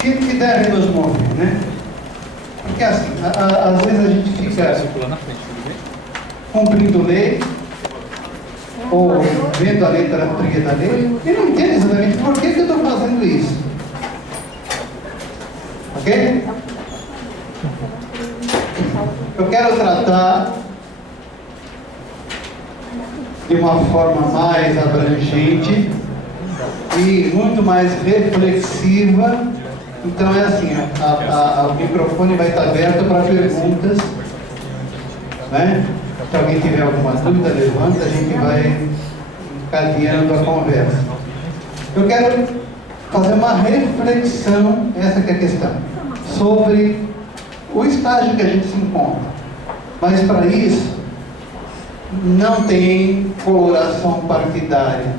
que deve nos mover, né? Porque assim, às vezes a gente fica cumprindo lei, ou vendo a letra fria da lei, e não entende exatamente por que eu estou fazendo isso. Ok? Eu quero tratar de uma forma mais abrangente e muito mais reflexiva. Então é assim, o microfone vai estar aberto para perguntas, né? Se alguém tiver alguma dúvida, levanta, a gente vai encadeando a conversa. Eu quero fazer uma reflexão, essa que é a questão, sobre o estágio que a gente se encontra. Mas para isso, não tem coloração partidária.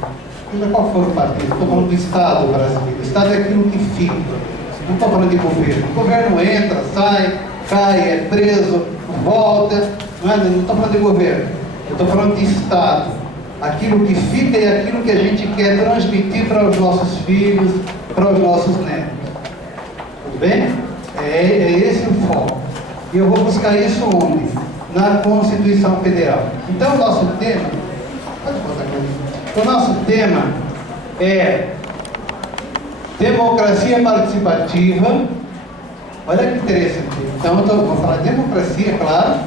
Seja qual for o partido, estou falando do Estado brasileiro. O Estado é aquilo que fica. Não estou falando de governo. O governo entra, sai, cai, é preso, volta. Não estou falando de governo. Eu estou falando de Estado. Aquilo que fica é aquilo que a gente quer transmitir para os nossos filhos, para os nossos netos. Tudo bem? É esse o foco. E eu vou buscar isso onde? Na Constituição Federal. Então o nosso tema, pode botar aqui. O nosso tema é democracia participativa. Olha que interessante. Então eu vou falar de democracia, claro,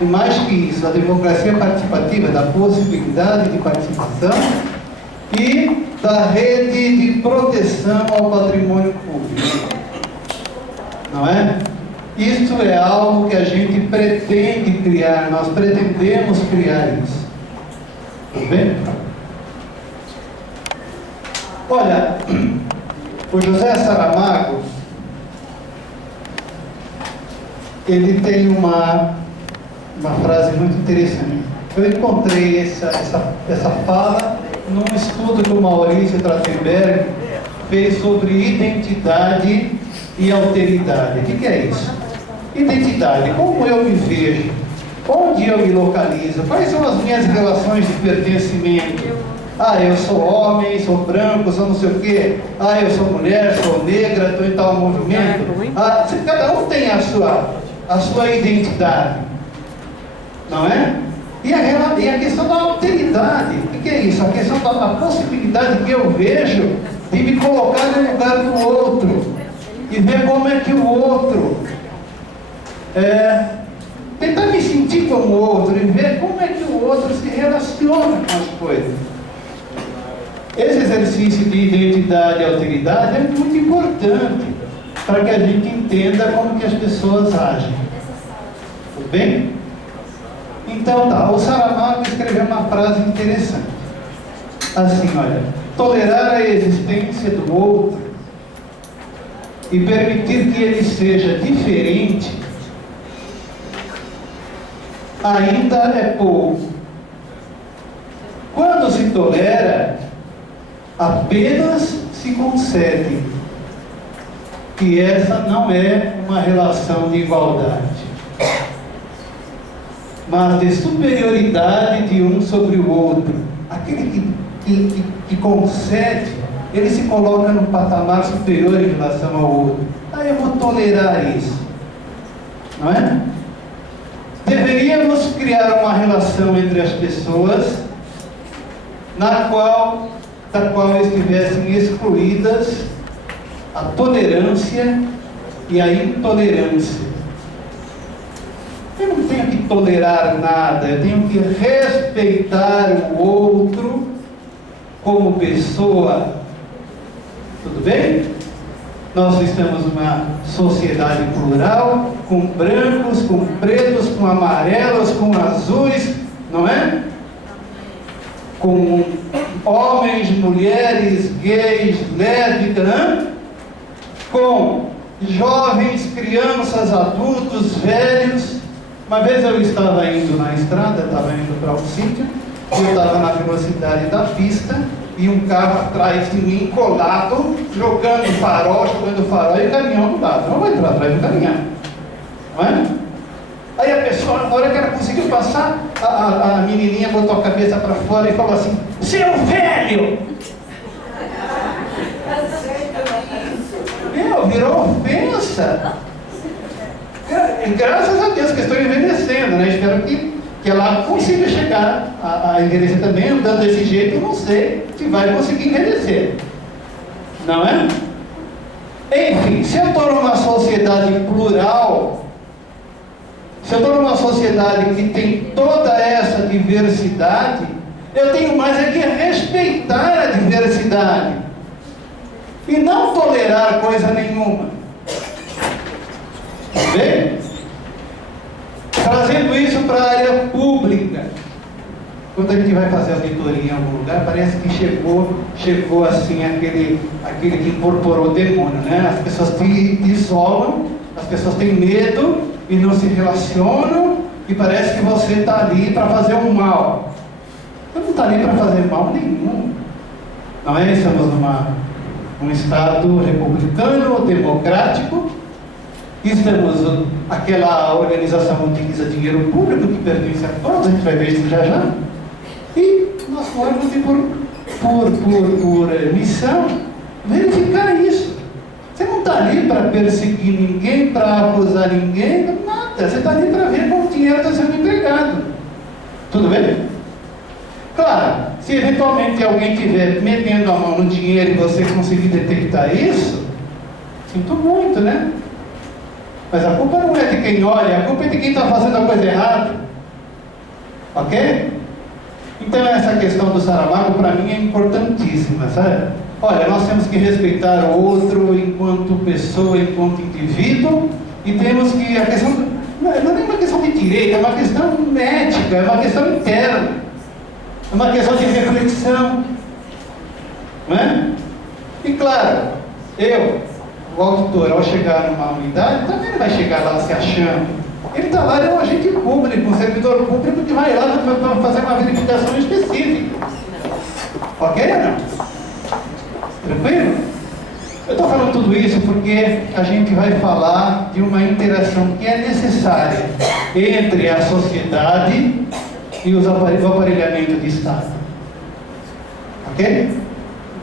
e mais que isso, a democracia participativa, da possibilidade de participação e da rede de proteção ao patrimônio público. Não é? Isso é algo que a gente pretende criar, nós pretendemos criar isso. Tudo bem? Olha, o José Saramago, ele tem uma frase muito interessante. Eu encontrei essa fala num estudo que o Maurício Trachtenberg fez sobre identidade e alteridade. O que é isso? Identidade, como eu me vejo, onde eu me localizo, quais são as minhas relações de pertencimento. Eu sou homem, sou branco, sou não sei o quê. Eu sou mulher, sou negra, estou em tal movimento. Cada um tem a sua identidade, não é? E a questão da alteridade, o que é isso? A questão da possibilidade que eu vejo de me colocar no lugar do outro e ver como é que o outro tentar me sentir como o outro e ver como é que o outro se relaciona com as coisas. Esse exercício de identidade e alteridade é muito importante para que a gente entenda como que as pessoas agem. Tudo bem? Então tá, o Saramago escreveu uma frase interessante. Assim, olha, tolerar a existência do outro e permitir que ele seja diferente ainda é pouco. Quando se tolera, apenas se concede que essa não é uma relação de igualdade, mas de superioridade de um sobre o outro. Aquele que concede, ele se coloca num patamar superior em relação ao outro. Eu vou tolerar isso, não é? Deveríamos criar uma relação entre as pessoas da qual estivessem excluídas a tolerância e a intolerância. Eu não tenho que tolerar nada, eu tenho que respeitar o outro como pessoa. Tudo bem? Nós estamos numa sociedade plural, com brancos, com pretos, com amarelos, com azuis, não é? Com homens, mulheres, gays, lésbicas, né? Com jovens, crianças, adultos, velhos. Uma vez eu estava indo na estrada, estava indo para um sítio, eu estava na velocidade da pista e um carro atrás de mim colado, jogando farol, e o caminhão do lado. Não vai entrar atrás do caminhão, não é? Aí a pessoa, na hora que ela conseguiu passar, a menininha botou a cabeça para fora e falou assim: seu velho! chegar a envelhecer também, andando desse jeito, eu não sei se vai conseguir envelhecer. Não é? Enfim, se eu estou numa sociedade plural, se eu estou numa sociedade que tem toda essa diversidade, eu tenho mais é que respeitar a diversidade e não tolerar coisa nenhuma. Bem? Trazendo isso para a área pública. Quando a gente vai fazer auditoria em algum lugar, parece que chegou assim aquele que incorporou o demônio, né? As pessoas te isolam, as pessoas têm medo e não se relacionam, e parece que você está ali para fazer um mal. Você não está ali para fazer mal nenhum. Não é? Estamos num Estado republicano, democrático, estamos aquela organização utiliza dinheiro público que pertence a todos, a gente vai ver isso já já. E nós formos por missão verificar isso. Você não está ali para perseguir ninguém, para acusar ninguém, nada. Você está ali para ver como o dinheiro está sendo entregado. Tudo bem? Claro, se eventualmente alguém estiver metendo a mão no dinheiro e você conseguir detectar isso, sinto muito, né? Mas a culpa não é de quem olha, a culpa é de quem está fazendo a coisa errada. Ok? Então essa questão do Saramago para mim é importantíssima, sabe? Olha, nós temos que respeitar o outro enquanto pessoa, enquanto indivíduo, e temos que, a questão, não é nem uma questão de direito, é uma questão ética, é uma questão interna, é uma questão de reflexão, não é? E claro, o auditor, ao chegar numa unidade, também não vai chegar lá se achando. Ele está lá, ele é um agente público, um servidor público que vai lá para fazer uma verificação específica. Ok ou não? Tranquilo? Eu estou falando tudo isso porque a gente vai falar de uma interação que é necessária entre a sociedade e o aparelhamento de Estado. Ok?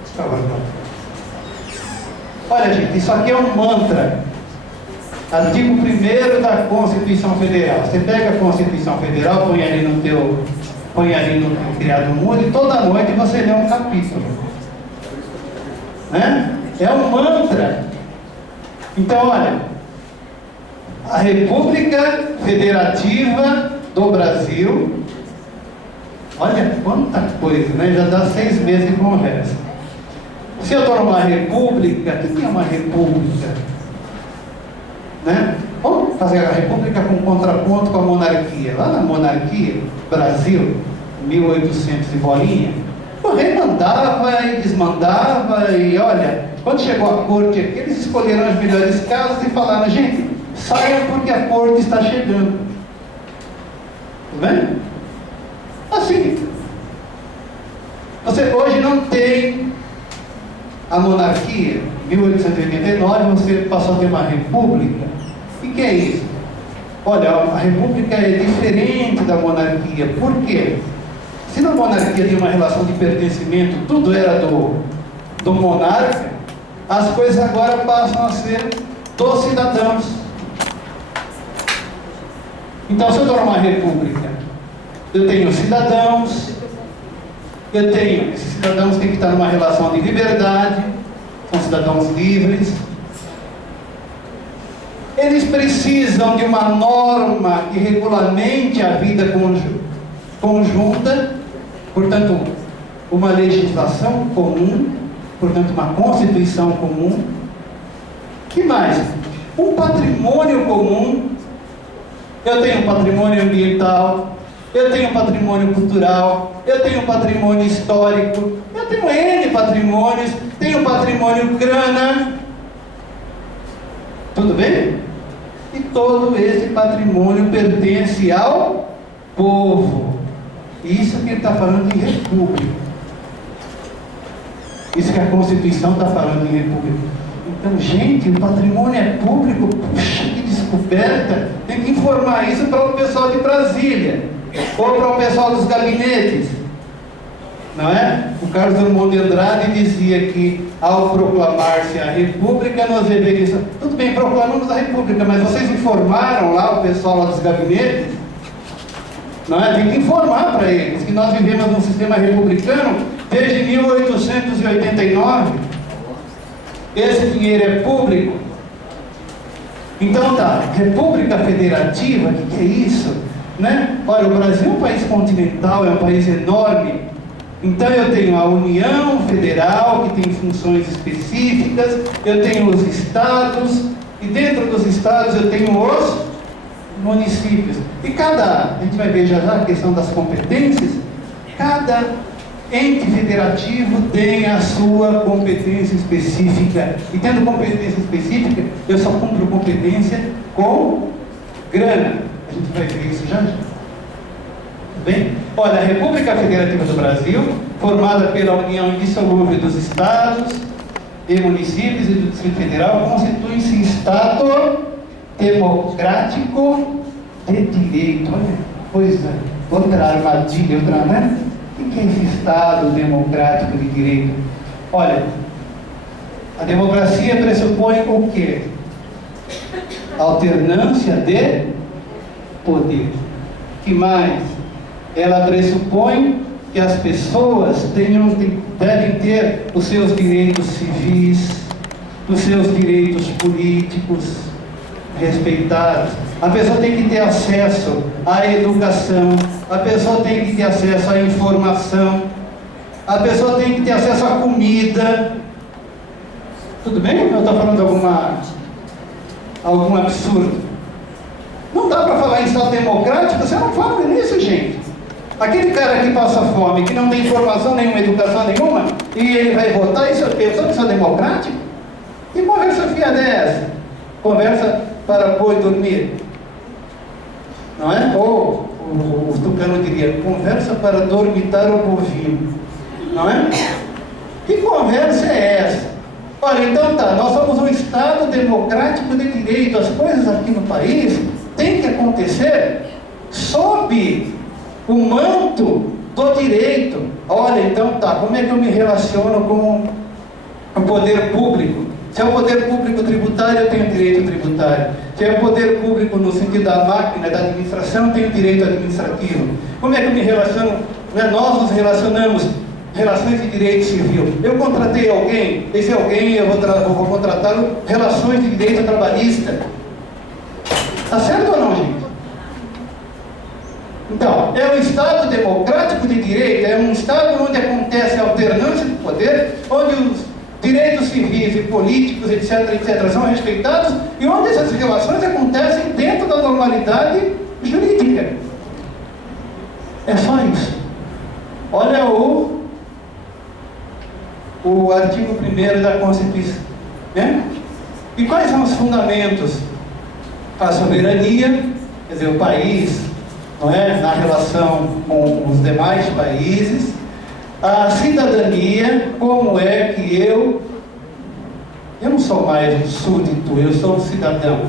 Por favor, olha, gente, isso aqui é um mantra. Artigo 1º da Constituição Federal. Você pega a Constituição Federal, põe ali no teu criado mundo, e toda noite você lê um capítulo. Né? É um mantra. Então, olha, a República Federativa do Brasil, olha quanta coisa, né? Já dá 6 meses de conversa. Se eu estou numa república, o que é uma república? Né? Vamos fazer a república com contraponto com a monarquia. Lá na monarquia, Brasil, 1800 e bolinha, o rei mandava e desmandava, e olha, quando chegou a corte aqui, eles escolheram as melhores casas e falaram: gente, saiam porque a corte está chegando. Tá vendo? Assim, você hoje não tem a monarquia. Em 1889 você passou a ter uma república. O que é isso? Olha, a república é diferente da monarquia. Por quê? Se na monarquia tinha uma relação de pertencimento, tudo era do monarca, as coisas agora passam a ser dos cidadãos. Então, se eu estou numa república, eu tenho cidadãos, esses cidadãos têm que estar numa relação de liberdade, são cidadãos livres. Eles precisam de uma norma que regulamente a vida conjunta, portanto, uma legislação comum, portanto, uma constituição comum. Que mais? Um patrimônio comum. Eu tenho patrimônio ambiental, eu tenho patrimônio cultural, eu tenho patrimônio histórico, eu tenho N patrimônios, tenho patrimônio grana. Tudo bem? E todo esse patrimônio pertence ao povo. Isso que ele está falando em república. Isso que a Constituição está falando em república. Então, gente, o patrimônio é público. Puxa, que descoberta. Tem que informar isso para o pessoal de Brasília, ou para o pessoal dos gabinetes. Não é? O Carlos Drummond de Andrade dizia que, ao proclamar-se a República, nós deveríamos... Tudo bem, proclamamos a República, mas vocês informaram lá o pessoal lá dos gabinetes? Não é? Tem que informar para eles que nós vivemos num sistema republicano desde 1889. Esse dinheiro é público. Então tá, República Federativa, o que é isso? Né? Olha, o Brasil é um país continental, é um país enorme. Então eu tenho a União Federal, que tem funções específicas, eu tenho os estados, e dentro dos estados eu tenho os municípios. E a gente vai ver já a questão das competências, cada ente federativo tem a sua competência específica. E tendo competência específica, eu só cumpro competência com grana. A gente vai ver isso já. Bem, olha, a República Federativa do Brasil, formada pela união indissolúvel dos estados e municípios e do Distrito Federal, constitui-se Estado democrático de direito. Olha, coisa, outra armadilha, outra, né? O que é esse Estado democrático de direito? Olha, a democracia pressupõe o quê? Alternância de poder. Que mais? Ela pressupõe que as pessoas devem ter os seus direitos civis, os seus direitos políticos respeitados. A pessoa tem que ter acesso à educação, a pessoa tem que ter acesso à informação, a pessoa tem que ter acesso à comida. Tudo bem? Eu estou falando algum absurdo? Não dá para falar em Estado democrático, você não fala nisso, gente. Aquele cara que passa fome, que não tem informação nenhuma, educação nenhuma, e ele vai votar, isso é democrático? Que conversa fiada é essa? Conversa para boi dormir. Não é? Ou o tucano diria, conversa para dormitar o bovino. Não é? Que conversa é essa? Olha, então tá, nós somos um Estado democrático de direito. As coisas aqui no país têm que acontecer sob o manto do direito. Olha, então tá, como é que eu me relaciono com o poder público? Se é o poder público tributário, eu tenho direito tributário. Se é o poder público no sentido da máquina, da administração, eu tenho direito administrativo. Como é que eu me relaciono? Nós nos relacionamos, relações de direito civil. Eu contratei alguém, esse alguém eu vou contratá-lo, relações de direito trabalhista. Está certo ou não, gente? Então, é um Estado democrático de direito, é um Estado onde acontece a alternância de poder, onde os direitos civis e políticos, etc., são respeitados, e onde essas relações acontecem dentro da normalidade jurídica. É só isso. Olha o artigo 1º da Constituição. Né? E quais são os fundamentos? A soberania, quer dizer, o país, não é? Na relação com os demais países. A cidadania, como é que eu não sou mais um súdito, eu sou um cidadão.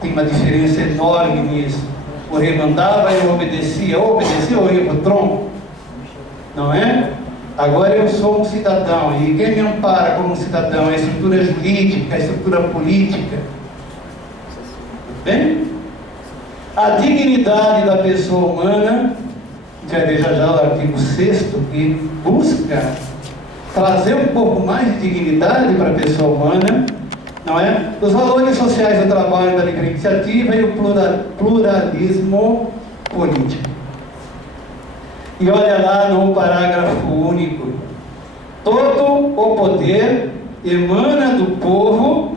Tem uma diferença enorme nisso. O rei mandava, eu obedecia, ou eu ia para o tronco. Não é? Agora eu sou um cidadão, e quem me ampara como cidadão é a estrutura jurídica, a estrutura política. Bem? A dignidade da pessoa humana, já veja já o artigo 6º, que busca trazer um pouco mais de dignidade para a pessoa humana, não é? Os valores sociais do trabalho, da livre iniciativa e o pluralismo político. E olha lá no parágrafo único: todo o poder emana do povo,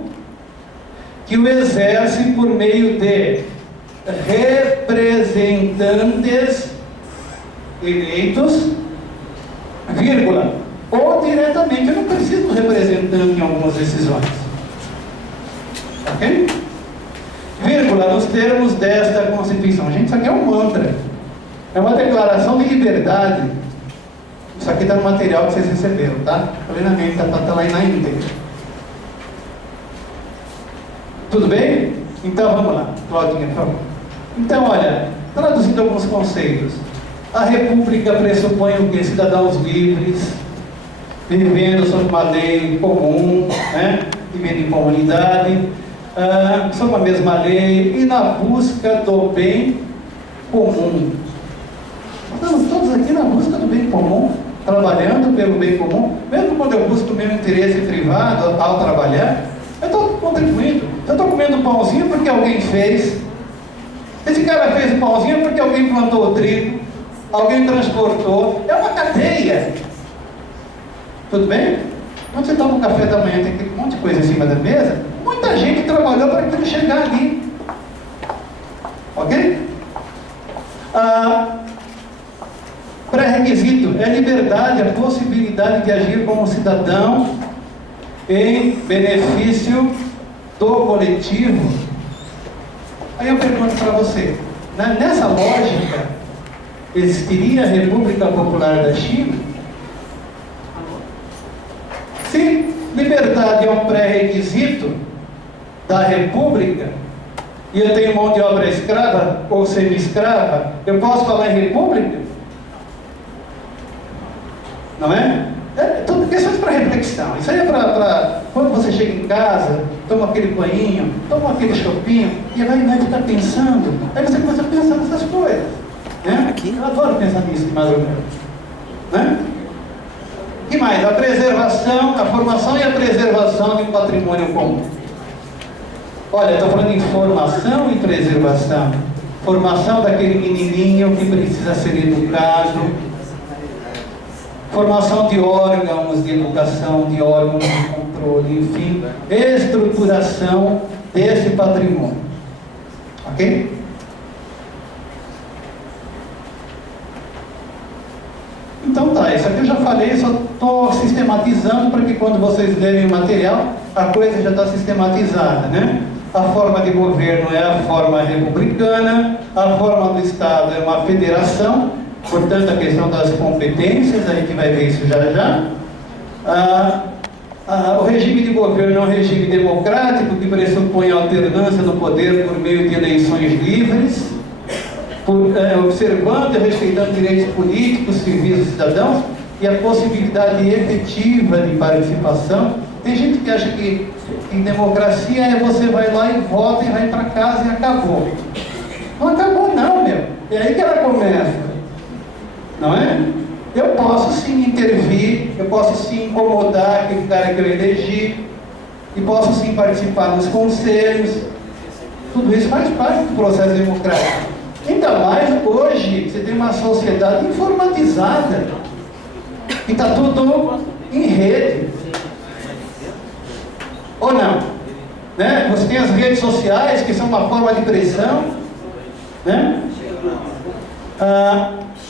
que o exerce por meio de representantes eleitos, vírgula, ou diretamente. Eu não preciso do representante em algumas decisões, ok? Vírgula, nos termos desta Constituição. Gente, isso aqui é um mantra, é uma declaração de liberdade. Isso aqui está no material que vocês receberam, tá? Plenamente, está lá na íntegra. Tudo bem? Então vamos lá, Claudinha, por favor. Então, olha, traduzindo alguns conceitos. A República pressupõe o que? Cidadãos livres, vivendo sob uma lei comum, né? Vivendo em comunidade, sob a mesma lei e na busca do bem comum. Estamos todos aqui na busca do bem comum, trabalhando pelo bem comum. Mesmo quando eu busco o meu interesse privado ao trabalhar, eu estou contribuindo. Eu estou comendo um pãozinho porque alguém fez. Esse cara fez o pãozinho porque alguém plantou o trigo, alguém transportou. É uma cadeia. Tudo bem? Quando você toma um café da manhã, tem aquele monte de coisa em cima da mesa. Muita gente trabalhou para aquilo chegar ali. Ok? Pré-requisito é liberdade, a possibilidade de agir como cidadão em benefício do coletivo. Aí eu pergunto para você, né? Nessa lógica, existiria a República Popular da China? Se liberdade é um pré-requisito da República, e eu tenho mão de obra escrava ou semi-escrava, eu posso falar em República? Não é? É tudo questões para reflexão. Isso aí é para quando você chega em casa, toma aquele banhinho, toma aquele chopinho, e vai ficar pensando. Aí você começa a pensar nessas coisas. Né? Eu adoro pensar nisso de madrugada. Né? E mais? A preservação, a formação e a preservação de um patrimônio comum. Olha, estou falando em formação e preservação. Formação daquele menininho que precisa ser educado. Formação de órgãos de educação, de órgãos de controle, enfim, estruturação desse patrimônio. Ok? Então tá, isso aqui eu já falei, só estou sistematizando para que quando vocês lerem o material, a coisa já está sistematizada, né? A forma de governo é a forma republicana, a forma do Estado é uma federação, portanto a questão das competências, a gente vai ver isso já já. O regime de governo é um regime democrático que pressupõe a alternância do poder por meio de eleições livres, observando e respeitando direitos políticos, civis e cidadãos e a possibilidade efetiva de participação. Tem gente que acha que em democracia é você vai lá e vota e vai para casa e acabou. Não acabou não, meu. É aí que ela começa. Não é? Eu posso sim intervir, eu posso sim incomodar aquele cara que eu elegi, e posso sim participar dos conselhos. Tudo isso faz parte do processo democrático. Ainda mais hoje, você tem uma sociedade informatizada, e está tudo em rede. Ou não? Né? Você tem as redes sociais, que são uma forma de pressão, né?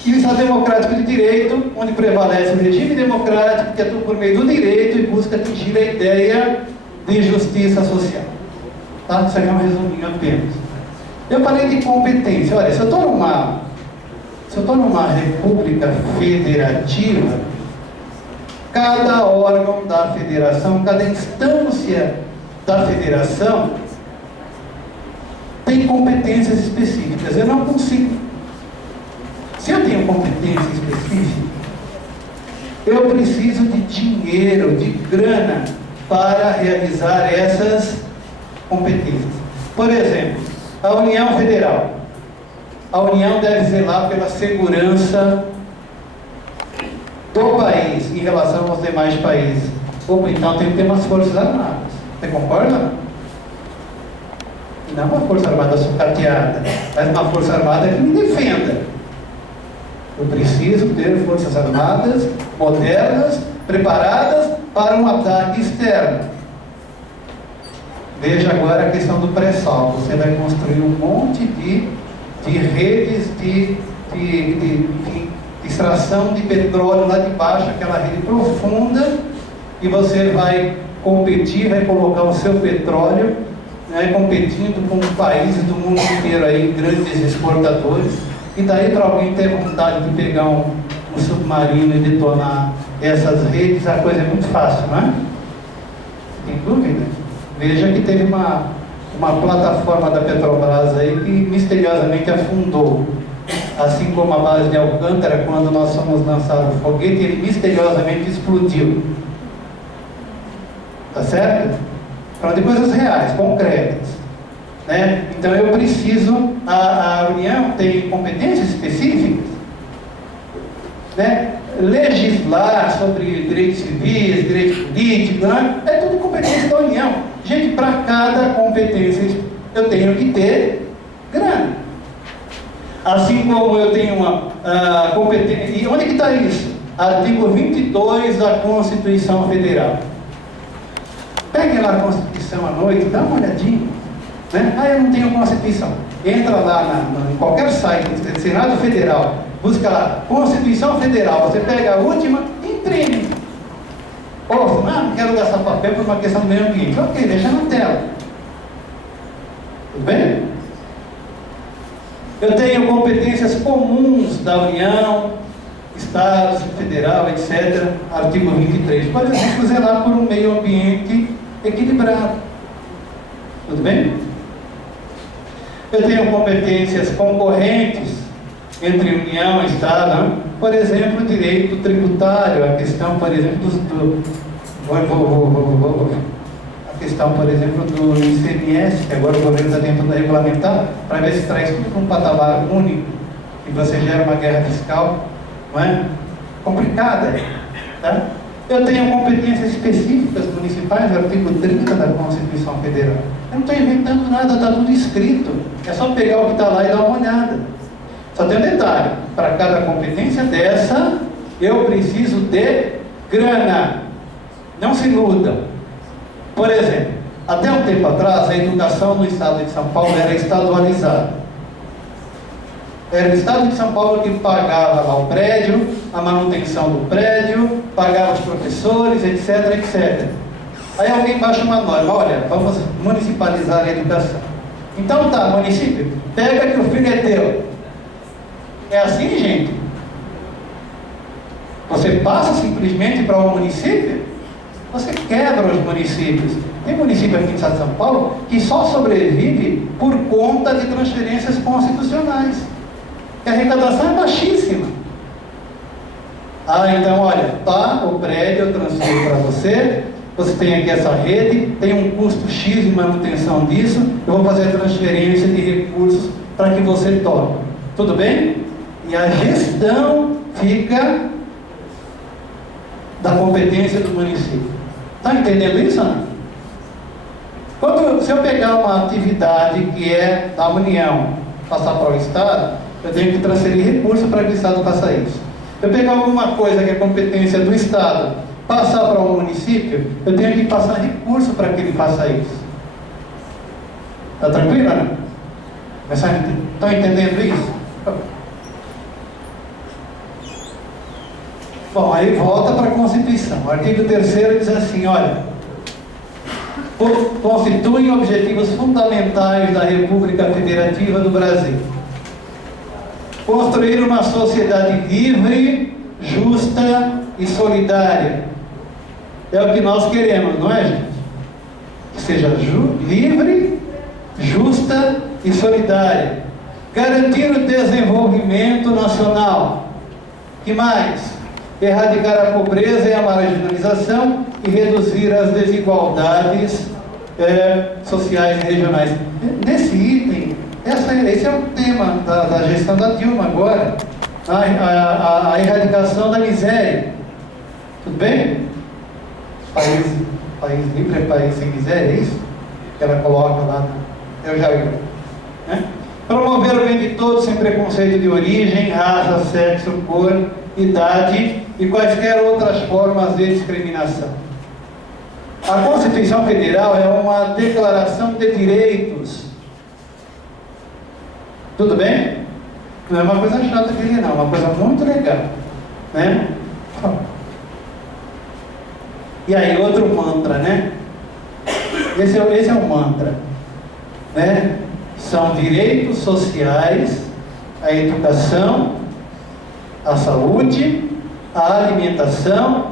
E o Estado Democrático de Direito, onde prevalece o regime democrático, que atua por meio do direito e busca atingir a ideia de justiça social. Tá? Isso aqui é um resuminho apenas. Eu falei de competência. Olha, se eu estou numa república federativa, cada órgão da federação, cada instância da federação tem competências específicas. Eu não consigo. Se eu tenho competência específica, eu preciso de dinheiro, de grana, para realizar essas competências. Por exemplo, a União Federal. A União deve zelar pela segurança do país em relação aos demais países. Opa, então tem que ter umas forças armadas. Você concorda? Não uma força armada sucateada, mas uma força armada que me defenda. Eu preciso ter forças armadas modernas, preparadas para um ataque externo. Veja agora a questão do pré-sal. Você vai construir um monte de redes de extração de petróleo lá de baixo, aquela rede profunda, e você vai competir, vai colocar o seu petróleo, né, competindo com países do mundo inteiro aí, grandes exportadores. E daí para alguém ter vontade de pegar um submarino e detonar essas redes, a coisa é muito fácil, não é? Tem dúvida? Veja que teve uma plataforma da Petrobras aí que misteriosamente afundou. Assim como a base de Alcântara, quando nós fomos lançar o foguete, ele misteriosamente explodiu. Tá certo? Pronto, coisas reais, concretas. Né? Então eu preciso, a União tem competências específicas, né? Legislar sobre direitos civis, direitos políticos, né? É tudo competência da União. Gente, para cada competência eu tenho que ter grana. Assim como eu tenho uma competência... E onde que está isso? Artigo 22 da Constituição Federal. Peguem lá a Constituição à noite, dá uma olhadinha. Né? Eu não tenho Constituição. Entra lá em qualquer site, Senado Federal, busca lá, Constituição Federal, você pega a última e imprime. Ou, não quero gastar papel por uma questão do meio ambiente. Ok, deixa na tela. Tudo bem? Eu tenho competências comuns da União, Estados, Federal, etc. Artigo 23. Por exemplo, zelar por um meio ambiente equilibrado. Tudo bem? Eu tenho competências concorrentes entre União e Estado, né? Por exemplo, direito tributário, a questão, por exemplo, a questão, por exemplo, do ICMS, que agora o governo está tentando regulamentar, para ver se traz tudo para um patamar único, e você gera uma guerra fiscal, não é? Complicada, tá? Eu tenho competências específicas municipais, artigo 30 da Constituição Federal. Eu não estou inventando nada, está tudo escrito. É só pegar o que está lá e dar uma olhada. Só tem um detalhe: para cada competência dessa, eu preciso de grana. Não se iludam. Por exemplo, até um tempo atrás, a educação no estado de São Paulo era estadualizada. Era o estado de São Paulo que pagava lá o prédio, a manutenção do prédio, pagava os professores, etc, etc. Aí alguém baixa uma norma: olha, vamos municipalizar a educação. Então tá, município, pega que o filho é teu. É assim, gente? Você passa simplesmente para o município? Você quebra os municípios. Tem município aqui no estado de São Paulo que só sobrevive por conta de transferências constitucionais. E a arrecadação é baixíssima. Então olha, tá, o prédio eu transfiro para você, você tem aqui essa rede, tem um custo X de manutenção disso, eu vou fazer a transferência de recursos para que você toque. Tudo bem? E a gestão fica da competência do município. Está entendendo isso, Ana? Se eu pegar uma atividade que é da União, passar para o Estado, eu tenho que transferir recursos para que o Estado faça isso. Se eu pegar alguma coisa que é competência do Estado, passar para o município, eu tenho que passar recurso para que ele faça isso. Está tranquilo, Ana? Estão entendendo isso? Bom, aí volta para a Constituição. O artigo 3º diz assim, olha: constituem objetivos fundamentais da República Federativa do Brasil construir uma sociedade livre, justa e solidária. É o que nós queremos, não é, gente? Que seja livre, justa e solidária. Garantir o desenvolvimento nacional. Que mais? Erradicar a pobreza e a marginalização e reduzir as desigualdades sociais e regionais. Nesse item, esse é o tema da gestão da Dilma agora, a erradicação da miséria. Tudo bem? País livre é país sem miséria, é isso? Que ela coloca lá, eu já vi. Né? Promover o bem de todos sem preconceito de origem, raça, sexo, cor, idade e quaisquer outras formas de discriminação. A Constituição Federal é uma declaração de direitos. Tudo bem? Não é uma coisa chata de ler, não, é uma coisa muito legal, né? E aí, outro mantra, né? Esse é um mantra, né? São direitos sociais, a educação, a saúde, a alimentação,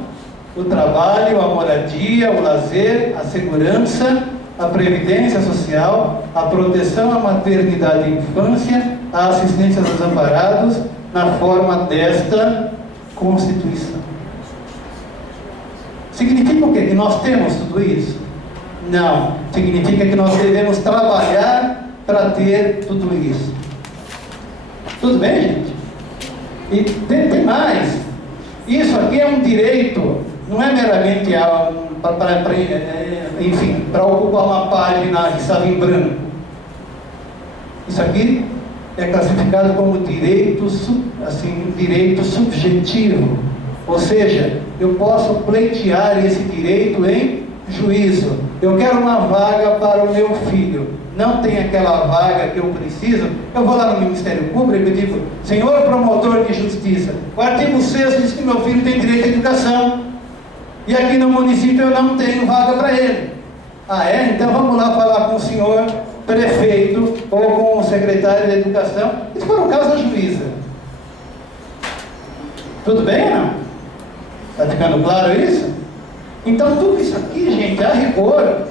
o trabalho, a moradia, o lazer, a segurança, a previdência social, a proteção à maternidade e infância, a assistência aos desamparados, na forma desta Constituição. Significa o quê? Que nós temos tudo isso? Não. Significa que nós devemos trabalhar para ter tudo isso. Tudo bem, gente? E tem mais. Isso aqui é um direito, não é meramente para ocupar uma página que estava em branco. Isso aqui é classificado como direito subjetivo. Ou seja, eu posso pleitear esse direito em juízo. Eu quero uma vaga para o meu filho. Não tem aquela vaga que eu preciso. Eu vou lá no Ministério Público e digo: senhor promotor de justiça, o artigo 6º diz que meu filho tem direito à educação. E aqui no município eu não tenho vaga para ele. Ah, é? Então vamos lá falar com o senhor prefeito ou com o secretário de educação. E se for o caso, a juíza. Tudo bem ou não? Está ficando claro isso? Então tudo isso aqui, gente, a rigor,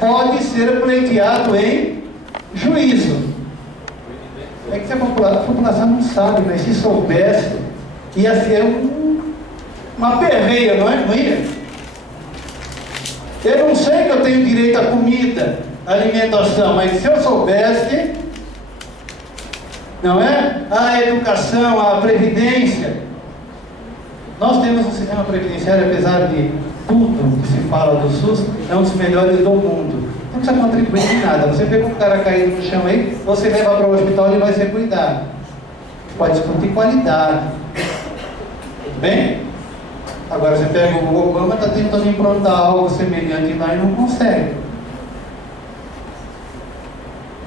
pode ser pleiteado em juízo. É que a população não sabe, mas se soubesse, ia ser uma perreia, não é? Não ia? Eu não sei que eu tenho direito à comida, à alimentação, mas se eu soubesse, não é? A educação, a previdência. Nós temos um sistema previdenciário, apesar de tudo que se fala do SUS, é um dos melhores do mundo. Não precisa contribuir em nada. Você pega um cara caído no chão aí, você leva para o hospital e ele vai ser cuidado. Pode discutir qualidade. Tudo bem? Agora você pega o Obama, está tentando implantar algo semelhante lá e não consegue.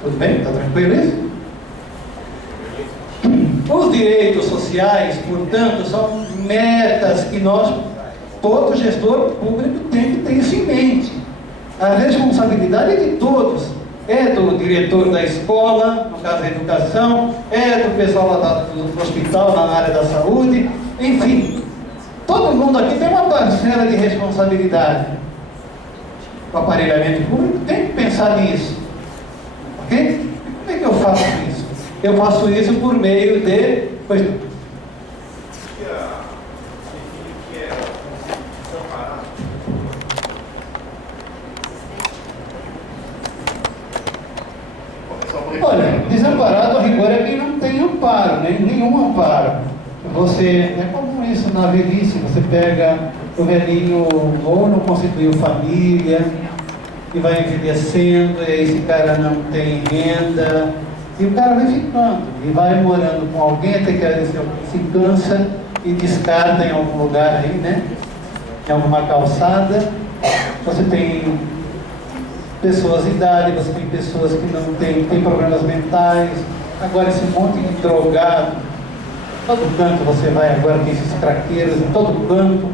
Tudo bem? Está tranquilo isso? Os direitos sociais, portanto, são metas que todo gestor público tem que ter isso em mente. A responsabilidade é de todos. É do diretor da escola, no caso da educação, é do pessoal lá do hospital, na área da saúde, enfim. Todo mundo aqui tem uma parcela de responsabilidade. O aparelhamento público tem que pensar nisso. Ok? Como é que eu faço isso? Eu faço isso por meio de... Olha, desamparado a rigor é quem não tem amparo, né? Nenhum amparo. É comum isso na velhice, você pega o velhinho ou não constituiu família e vai envelhecendo, e esse cara não tem renda, e o cara vai ficando, e vai morando com alguém até que alguém se cansa e descarta em algum lugar aí, né? Em alguma calçada. Você tem pessoas de idade, você tem pessoas que não têm problemas mentais, agora esse monte de drogado, todo canto você vai, agora tem esses craqueiros em todo canto,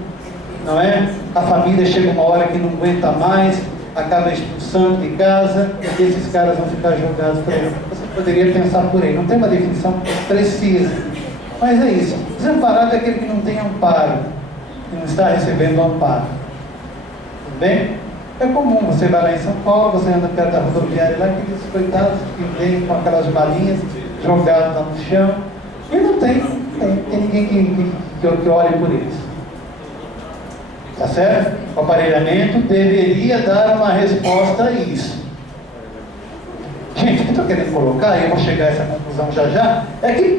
não é? A família chega uma hora que não aguenta mais, acaba expulsando de casa, e esses caras vão ficar jogados por aí. Você poderia pensar por aí, não tem uma definição precisa, mas é isso. Desamparado é aquele que não tem amparo, que não está recebendo amparo. Tudo bem? É comum, você vai lá em São Paulo, você anda perto da rodoviária lá, aqueles coitados que vêm com aquelas balinhas jogadas lá no chão, e não tem ninguém que olhe por eles. Tá certo? O aparelhamento deveria dar uma resposta a isso. Gente, o que eu estou querendo colocar, e eu vou chegar a essa conclusão já, é que,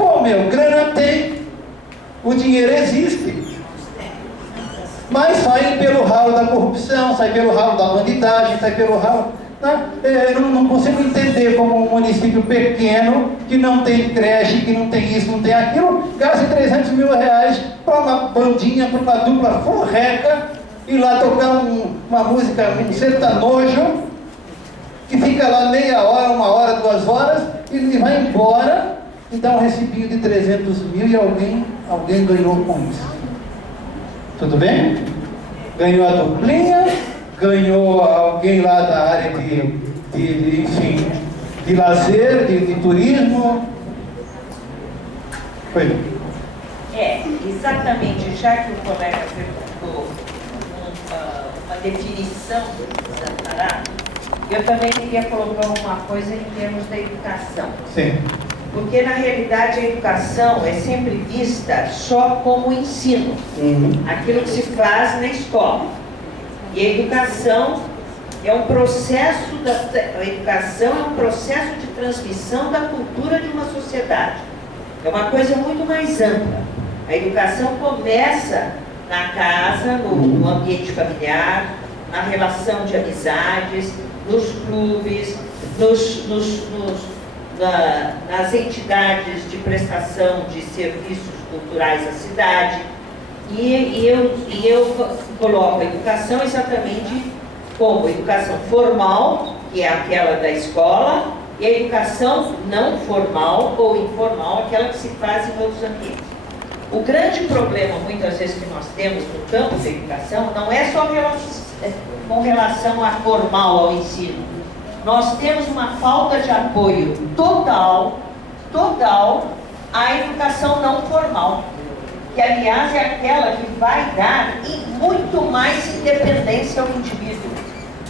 grana tem, o dinheiro existe. Mas sai pelo ralo da corrupção, sai pelo ralo da bandidagem, sai pelo ralo... Eu não consigo entender como um município pequeno, que não tem creche, que não tem isso, não tem aquilo, gasta 300 mil reais para uma bandinha, para uma dupla forreca, ir lá tocar uma música, um sertanojo, que fica lá meia hora, 1 hora, 2 horas, e vai embora, e dá um recibinho de 300 mil e alguém ganhou com isso. Tudo bem? Ganhou a duplinha, ganhou alguém lá da área de lazer, de turismo. Foi. Exatamente, já que o colega perguntou uma definição do desamparado, eu também queria colocar uma coisa em termos da educação. Sim. Porque, na realidade, a educação é sempre vista só como ensino, aquilo que se faz na escola. E a educação é um processo de transmissão da cultura de uma sociedade. É uma coisa muito mais ampla. A educação começa na casa, no ambiente familiar, na relação de amizades, nos clubes, nas entidades de prestação de serviços culturais da cidade. E eu coloco a educação exatamente como educação formal, que é aquela da escola, e a educação não formal ou informal, aquela que se faz em outros ambientes. O grande problema, muitas vezes, que nós temos no campo da educação, não é só com relação a formal, ao ensino. Nós temos uma falta de apoio total à educação não formal, que, aliás, é aquela que vai dar muito mais independência ao indivíduo,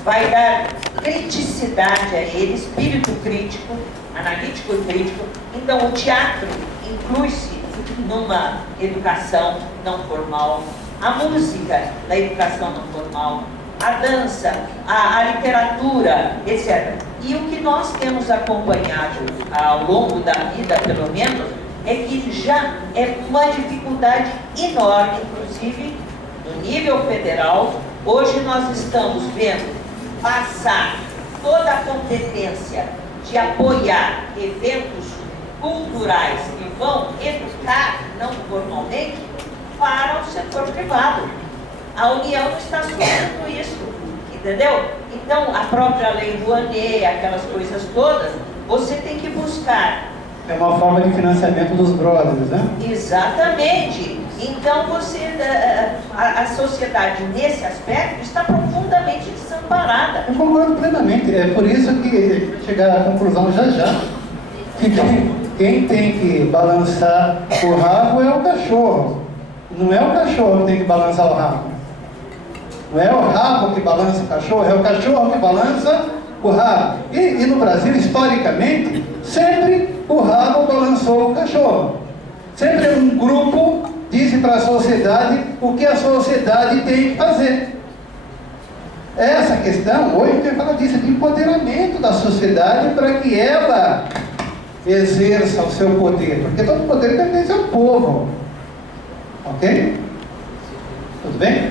vai dar criticidade a ele, espírito crítico, analítico e crítico. Então, o teatro inclui-se numa educação não formal, a música na educação não formal, a dança, a literatura, etc. E o que nós temos acompanhado ao longo da vida, pelo menos, é que já é uma dificuldade enorme, inclusive no nível federal. Hoje nós estamos vendo passar toda a competência de apoiar eventos culturais que vão educar, não formalmente, para o setor privado. A União não está assumindo isso, entendeu? Então, a própria Lei Rouanet, aquelas coisas todas, você tem que buscar. É uma forma de financiamento dos brothers, né? Exatamente. Então, a sociedade, nesse aspecto, está profundamente desamparada. Eu concordo plenamente. É por isso que chegar à conclusão já, que quem tem que balançar o rabo é o cachorro. Não é o cachorro que tem que balançar o rabo. Não é o rabo que balança o cachorro, é o cachorro que balança o rabo. E no Brasil, historicamente, sempre o rabo balançou o cachorro. Sempre um grupo disse para a sociedade o que a sociedade tem que fazer. Essa questão, hoje quem fala disso, é de empoderamento da sociedade para que ela exerça o seu poder, porque todo poder pertence ao povo. Ok? Tudo bem?